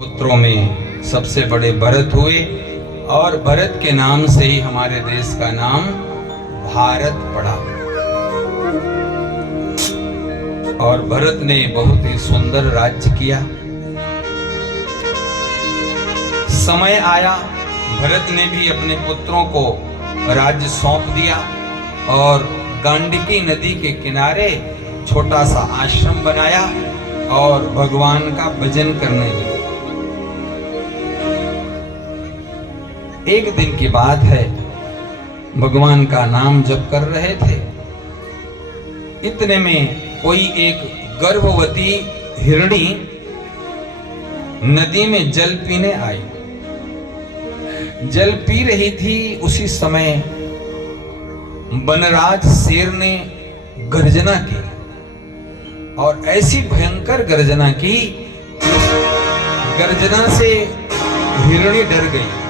पुत्रों में सबसे बड़े भरत हुए और भरत के नाम से ही हमारे देश का नाम भारत पड़ा। और भरत ने बहुत ही सुंदर राज्य किया। समय आया, भरत ने भी अपने पुत्रों को राज्य सौंप दिया और गांडीकी नदी के किनारे छोटा सा आश्रम बनाया और भगवान का भजन करने लगे। एक दिन की बात है, भगवान का नाम जप कर रहे थे। इतने में कोई एक गर्भवती हिरणी नदी में जल पीने आई। जल पी रही थी, उसी समय वनराज शेर ने गर्जना की और ऐसी भयंकर गर्जना की, गर्जना से हिरणी डर गई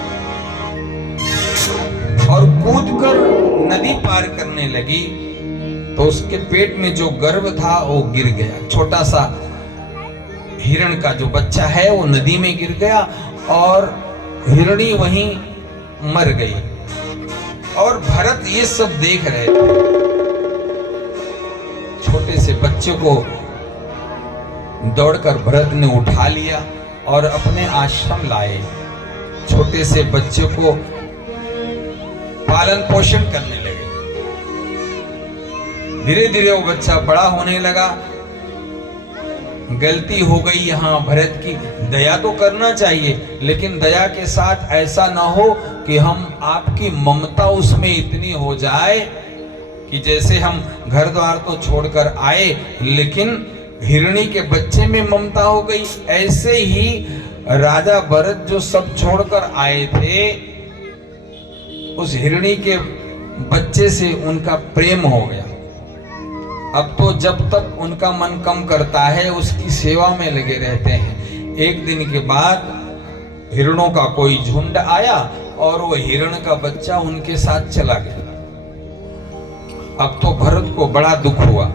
और कूदकर नदी पार करने लगी। तो उसके पेट में जो गर्भ था वो गिर गया। छोटा सा हिरण का जो बच्चा है वो नदी में गिर गया और हिरणी वहीं मर गई। और भरत ये सब देख रहे थे। छोटे से बच्चे को दौड़कर भरत ने उठा लिया और अपने आश्रम लाए। छोटे से बच्चे को पालन पोषण करने लगे। धीरे धीरे वो बच्चा बड़ा होने लगा। गलती हो गई यहाँ भरत की। दया तो करना चाहिए, लेकिन दया के साथ ऐसा ना हो कि हम आपकी ममता उसमें इतनी हो जाए कि जैसे हम घर द्वार तो छोड़कर आए लेकिन हिरणी के बच्चे में ममता हो गई। ऐसे ही राजा भरत जो सब छोड़कर आए थे, उस हिरणी के बच्चे से उनका प्रेम हो गया। अब तो जब तक उनका मन कम करता है उसकी सेवा में लगे रहते हैं। एक दिन के बाद हिरणों का कोई झुंड आया और वो हिरण का बच्चा उनके साथ चला गया। अब तो भरत को बड़ा दुख हुआ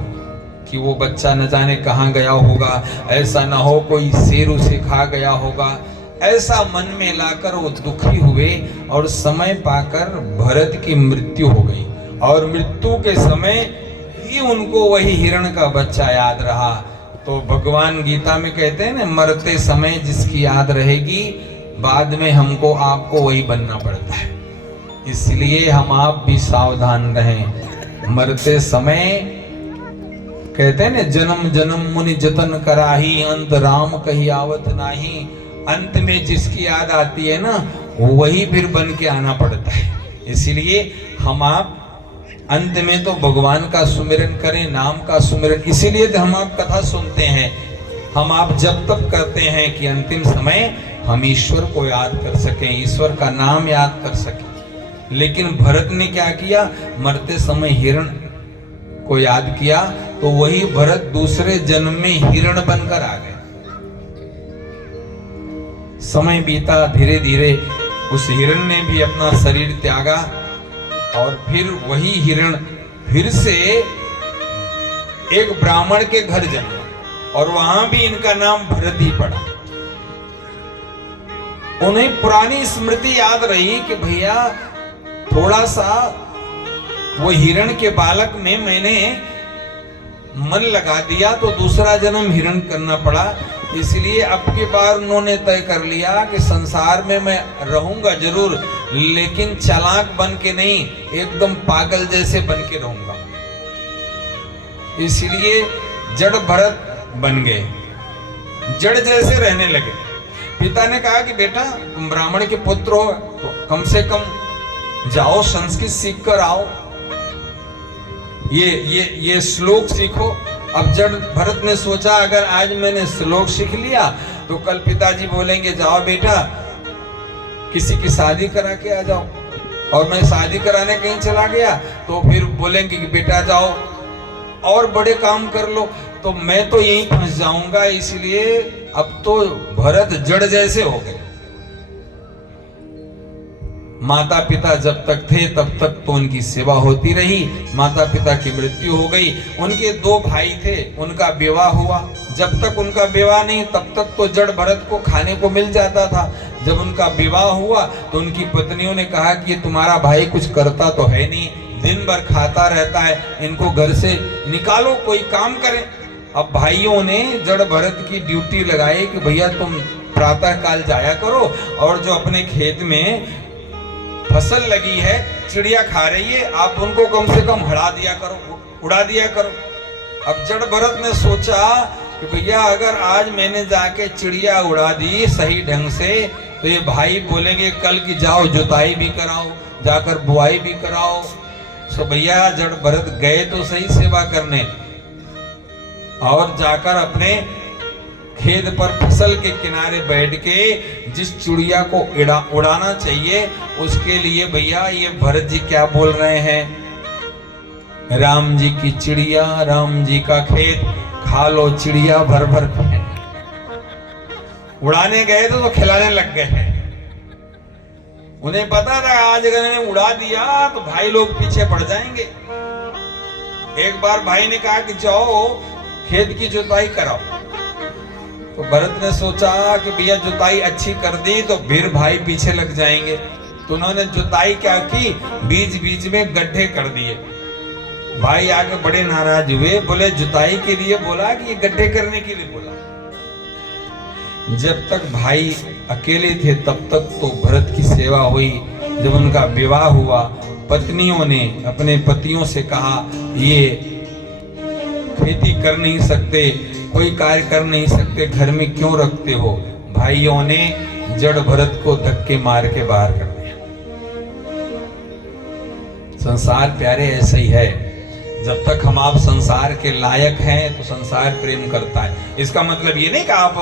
कि वो बच्चा न जाने कहां गया होगा, ऐसा ना हो कोई शेर उसे खा गया होगा। ऐसा मन में लाकर वो दुखी हुए और समय पाकर भरत की मृत्यु हो गई। और मृत्यु के समय ही उनको वही हिरण का बच्चा याद रहा। तो भगवान गीता में कहते हैं ना, मरते समय जिसकी याद रहेगी बाद में हमको आपको वही बनना पड़ता है। इसलिए हम आप भी सावधान रहें। मरते समय कहते हैं ना, जन्म जन्म मुनि जतन कराही, अंत राम कही आवत नाही। अंत में जिसकी याद आती है ना, वही फिर बन के आना पड़ता है। इसलिए हम आप अंत में तो भगवान का सुमिरन करें, नाम का सुमिरन। इसीलिए तो हम आप कथा सुनते हैं, हम आप जब तक करते हैं कि अंतिम समय हम ईश्वर को याद कर सकें, ईश्वर का नाम याद कर सकें। लेकिन भरत ने क्या किया, मरते समय हिरण को याद किया तो वही भरत दूसरे जन्म में हिरण बनकर आ गए। समय बीता, धीरे धीरे उस हिरण ने भी अपना शरीर त्यागा और फिर वही हिरण फिर से एक ब्राह्मण के घर जन्मा और वहां भी इनका नाम भरत ही पड़ा। उन्हें पुरानी स्मृति याद रही कि भैया थोड़ा सा वो हिरण के बालक में मैंने मन लगा दिया तो दूसरा जन्म हिरण करना पड़ा। इसलिए अब की बार उन्होंने तय कर लिया कि संसार में मैं रहूंगा जरूर, लेकिन चालाक बन के नहीं, एकदम पागल जैसे बन के रहूंगा। इसलिए जड़ भरत बन गए, जड़ जैसे रहने लगे। पिता ने कहा कि बेटा तुम ब्राह्मण के पुत्र हो तो कम से कम जाओ संस्कृत सीख कर आओ, ये श्लोक सीखो। अब जड़ भरत ने सोचा अगर आज मैंने श्लोक सीख लिया तो कल पिताजी बोलेंगे जाओ बेटा किसी की शादी करा के आ जाओ, और मैं शादी कराने कहीं चला गया तो फिर बोलेंगे कि बेटा जाओ और बड़े काम कर लो, तो मैं तो यहीं फंस जाऊंगा। इसलिए अब तो भरत जड़ जैसे हो गए। माता पिता जब तक थे तब तक तो उनकी सेवा होती रही। माता पिता की मृत्यु हो गई। उनके 2 भाई थे, उनका विवाह हुआ। जब तक उनका विवाह नहीं तब तक तो जड़ भरत को खाने को मिल जाता था। जब उनका विवाह हुआ तो उनकी पत्नियों ने कहा कि तुम्हारा भाई कुछ करता तो है नहीं, दिन भर खाता रहता है, इनको घर से निकालो, कोई काम करें। अब भाइयों ने जड़ भरत की ड्यूटी लगाई कि भैया तुम प्रातः काल जाया करो और जो अपने खेत में फसल लगी है, चिड़िया खा रही है, आप उनको कम से कम हड़ा दिया करो, उड़ा दिया करो। अब जड़ भरत ने सोचा कि भैया अगर आज मैंने जाके चिड़िया उड़ा दी सही ढंग से तो ये भाई बोलेंगे कल की जाओ जुताई भी कराओ, जाकर बुआई भी कराओ। सो भैया जड़ भरत गए तो सही सेवा करने, और जाकर अपने खेत पर फसल के किनारे बैठ के जिस चिड़िया को उड़ाना चाहिए उसके लिए भैया ये भरत जी क्या बोल रहे हैं, राम जी की चिड़िया राम जी का खेत, खा लो चिड़िया भर भर के। उड़ाने गए तो खिलाने लग गए हैं। उन्हें पता था आज अगर इन्हें उड़ा दिया तो भाई लोग पीछे पड़ जाएंगे। एक बार भाई ने कहा कि जाओ खेत की जुताई कराओ। तो भरत ने सोचा कि भैया जुताई अच्छी कर दी तो फिर भाई पीछे लग जाएंगे। तो उन्होंने जुताई क्या की, बीच बीच में गड्ढे कर दिए। भाई आके बड़े नाराज हुए, बोले जुताई के लिए बोला कि ये गड्ढे करने के लिए बोला। जब तक भाई अकेले थे तब तक तो भरत की सेवा हुई। जब उनका विवाह हुआ पत्नियों ने अपने पतियों से कहा ये खेती कर नहीं सकते, कोई कार्य कर नहीं सकते, घर में क्यों रखते हो। भाइयों ने जड़ भरत को धक्के मार के बाहर कर दिया। संसार प्यारे ऐसे ही है, जब तक हम आप संसार के लायक हैं तो संसार प्रेम करता है। इसका मतलब ये नहीं कि आप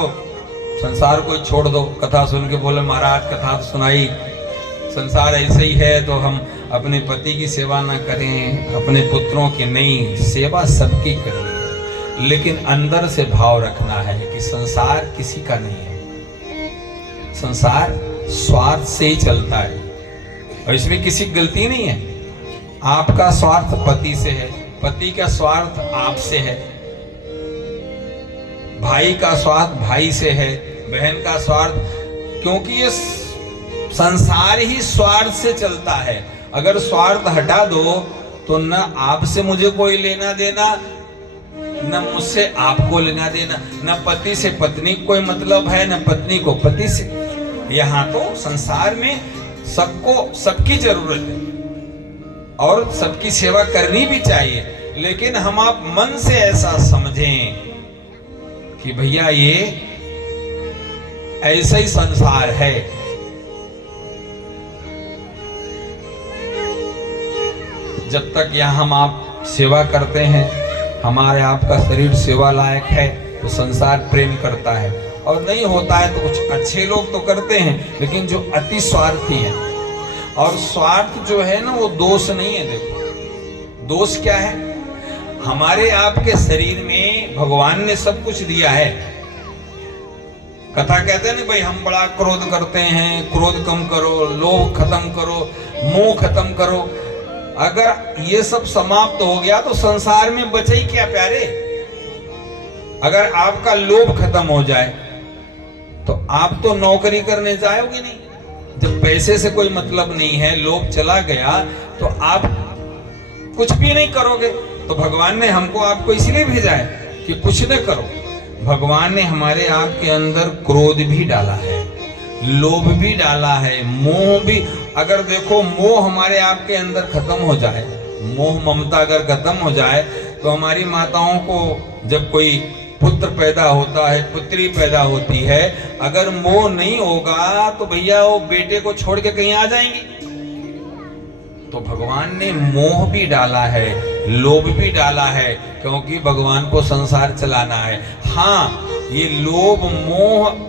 संसार को छोड़ दो, कथा सुन के बोले महाराज कथा तो सुनाई, संसार ऐसे ही है तो हम अपने पति की सेवा ना करें, अपने पुत्रों की नहीं, सेवा सबकी करनी है, लेकिन अंदर से भाव रखना है कि संसार किसी का नहीं है, संसार स्वार्थ से ही चलता है और इसमें किसी की गलती नहीं है। आपका स्वार्थ पति से है, पति का स्वार्थ आपसे है, भाई का स्वार्थ भाई से है, बहन का स्वार्थ, क्योंकि ये संसार ही स्वार्थ से चलता है। अगर स्वार्थ हटा दो तो न आपसे मुझे कोई लेना देना, न मुझसे आपको लेना देना, न पति से पत्नी कोई मतलब है, न पत्नी को पति से। यहाँ तो संसार में सबको सबकी जरूरत है और सबकी सेवा करनी भी चाहिए, लेकिन हम आप मन से ऐसा समझें कि भैया ये ऐसा ही संसार है। जब तक यहाँ हम आप सेवा करते हैं, हमारे आपका शरीर सेवा लायक है तो संसार प्रेम करता है, और नहीं होता है तो कुछ अच्छे लोग तो करते हैं, लेकिन जो अति स्वार्थी है, और स्वार्थ जो है ना वो दोष नहीं है। देखो दोष क्या है, हमारे आपके शरीर में भगवान ने सब कुछ दिया है। कथा कहते हैं ना भाई हम बड़ा क्रोध करते हैं, क्रोध कम करो, लोभ खत्म करो, मोह खत्म करो। अगर ये सब समाप्त हो गया तो संसार में बचे ही क्या प्यारे। अगर आपका लोभ खत्म हो जाए तो आप तो नौकरी करने जाओगे नहीं। जब पैसे से कोई मतलब नहीं है, लोभ चला गया तो आप कुछ भी नहीं करोगे। तो भगवान ने हमको आपको इसलिए भेजा है कि कुछ न करो। भगवान ने हमारे आपके अंदर क्रोध भी डाला है, लोभ भी डाला है, मोह भी। अगर देखो मोह हमारे आपके अंदर खत्म हो जाए, मोह ममता अगर खत्म हो जाए तो हमारी माताओं को जब कोई पुत्र पैदा होता है, पुत्री पैदा होती है, अगर मोह नहीं होगा तो भैया वो बेटे को छोड़ के कहीं आ जाएंगी। तो भगवान ने मोह भी डाला है, लोभ भी डाला है, क्योंकि भगवान को संसार चलाना है। हाँ, ये लोभ मोह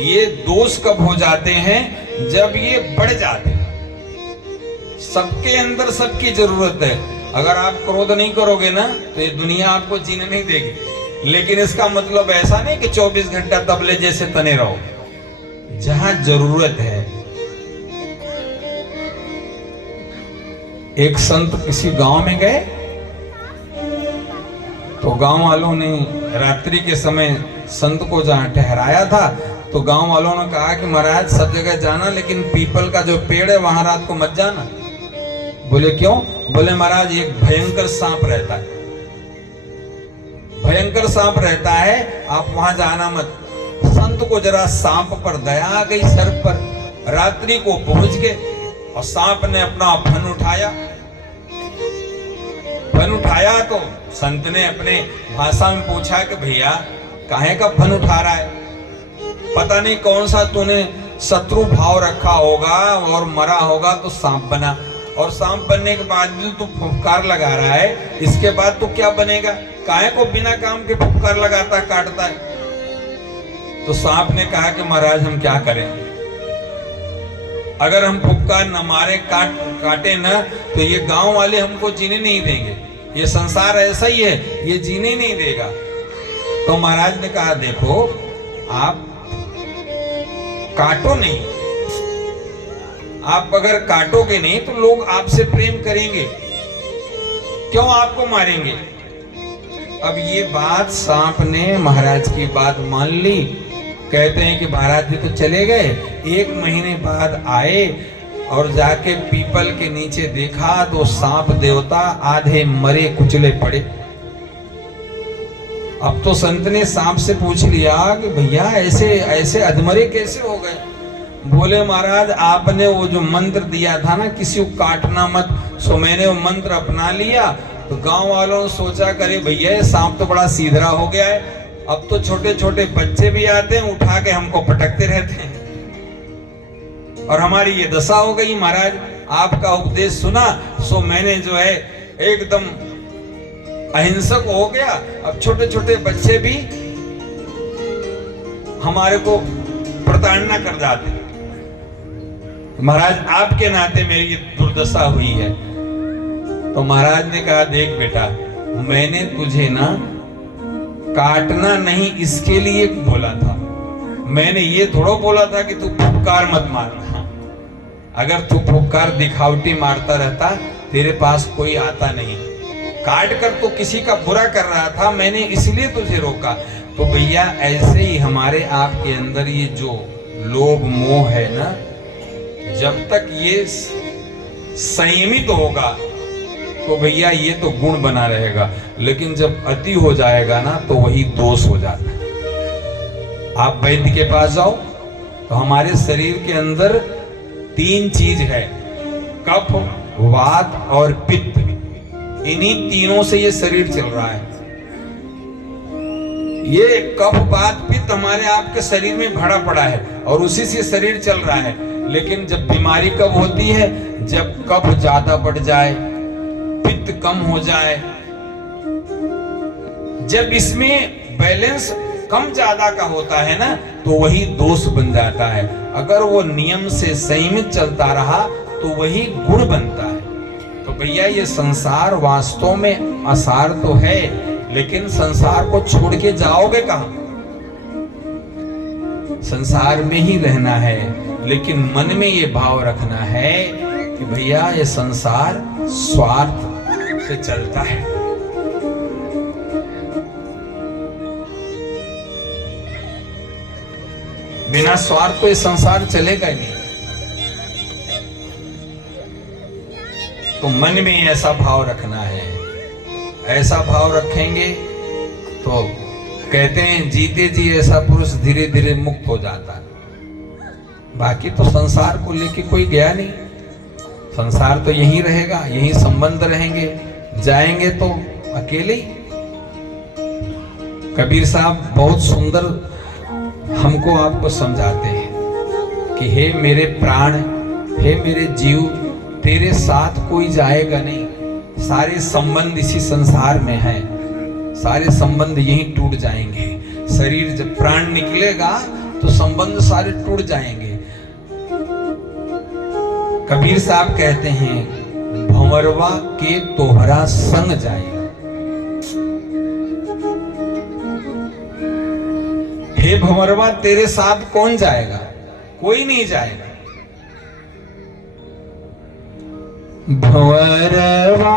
ये दोष कब हो जाते हैं, जब ये बढ़ जाते हैं। सबके अंदर सबकी जरूरत है। अगर आप क्रोध नहीं करोगे ना तो ये दुनिया आपको जीने नहीं देगी। लेकिन इसका मतलब ऐसा नहीं कि 24 घंटा तबले जैसे तने रहो। जहां जरूरत है एक संत किसी गांव में गए, तो गांव वालों ने रात्रि के समय संत को जहां ठहराया था, तो गांव वालों ने कहा कि महाराज सब जगह जाना, लेकिन पीपल का जो पेड़ है वहां रात को मत जाना। बोले क्यों? बोले महाराज एक भयंकर सांप रहता है, भयंकर सांप रहता है, आप वहां जाना मत। संत को जरा सांप पर दया आ गई, सर पर। रात्रि को पहुंच गए और सांप ने अपना फन उठाया। फन उठाया तो संत ने अपने भाषा में पूछा कि भैया काहे का फन उठा रहा है? पता नहीं कौन सा तूने शत्रु भाव रखा होगा और मरा होगा तो सांप बना, और सांप बनने के बाद भी तू फुफकार लगा रहा है, इसके बाद तो क्या बनेगा? काहे को बिना काम के फुफकार लगाता काटता है? तो सांप ने कहा कि महाराज हम क्या करें, अगर हम फुफकार न मारे काटे न तो ये गांव वाले हमको जीने नहीं देंगे, ये संसार ऐसा ही है, ये जीने नहीं देगा। तो महाराज ने कहा देखो आप काटो नहीं, आप अगर काटोगे नहीं तो लोग आपसे प्रेम करेंगे, क्यों आपको मारेंगे? अब ये बात सांप ने महाराज की बात मान ली। कहते हैं कि महाराज जी तो चले गए, 1 महीने बाद आए और जाके पीपल के नीचे देखा तो सांप देवता आधे मरे कुचले पड़े। अब तो संत ने सांप से पूछ लिया कि भैया ऐसे ऐसे अधमरे कैसे हो गए? बोले महाराज आपने वो जो मंत्र दिया था ना किसी को काटना मत, सो मैंने वो मंत्र अपना लिया, तो गांव वालों ने सोचा करे भैया ये सांप तो बड़ा सीधरा हो गया है, अब तो छोटे छोटे बच्चे भी आते हैं उठा के हमको पटकते रहते हैं, और हमारी ये दशा हो गई। महाराज आपका उपदेश सुना सो मैंने जो है एकदम अहिंसक हो गया, अब छोटे छोटे बच्चे भी हमारे को प्रताड़ना कर जाते। महाराज आपके नाते मेरी ये दुर्दशा हुई है। तो महाराज ने कहा देख बेटा, मैंने तुझे ना काटना नहीं इसके लिए बोला था, मैंने ये थोड़ा बोला था कि तू फुफकार मत मारना। अगर तू फुफकार दिखावटी मारता रहता तेरे पास कोई आता नहीं, काट कर तो किसी का बुरा कर रहा था, मैंने इसलिए तुझे रोका। तो भैया ऐसे ही हमारे आपके अंदर ये जो लोभ मोह है ना, जब तक ये संयमित होगा तो भैया ये तो गुण बना रहेगा, लेकिन जब अति हो जाएगा ना तो वही दोष हो जाता है। आप वैद्य के पास जाओ तो हमारे शरीर के अंदर 3 चीज है, कफ, वात और पित्त। इन्हीं तीनों से ये शरीर चल रहा है। ये कफ, वात, पित्त हमारे आपके शरीर में भरा पड़ा है और उसी से शरीर चल रहा है। लेकिन जब बीमारी कब होती है? जब कफ ज्यादा बढ़ जाए, पित्त कम हो जाए, जब इसमें बैलेंस कम ज्यादा का होता है ना तो वही दोष बन जाता है। अगर वो नियम से संयमित चलता रहा तो वही गुण बनता है। तो भैया ये संसार वास्तव में असार तो है, लेकिन संसार को छोड़ के जाओगे कहां? संसार में ही रहना है, लेकिन मन में ये भाव रखना है कि भैया ये संसार स्वार्थ से चलता है। बिना स्वार्थ तो ये संसार चलेगा ही नहीं। तो मन में ऐसा भाव रखना है, ऐसा भाव रखेंगे तो कहते हैं जीते जी ऐसा पुरुष धीरे धीरे मुक्त हो जाता है। बाकी तो संसार को लेके कोई गया नहीं, संसार तो यहीं रहेगा, यहीं संबंध रहेंगे, जाएंगे तो अकेले ही। कबीर साहब बहुत सुंदर हमको आपको समझाते हैं कि हे मेरे प्राण, हे मेरे जीव, तेरे साथ कोई जाएगा नहीं, सारे संबंध इसी संसार में हैं, सारे संबंध यहीं टूट जाएंगे। शरीर जब प्राण निकलेगा तो संबंध सारे टूट जाएंगे। कबीर साहब कहते हैं भंवरवा के तोहरा संग जाएगा। हे भंवरवा तेरे साथ कौन जाएगा? कोई नहीं जाएगा। भंवरवा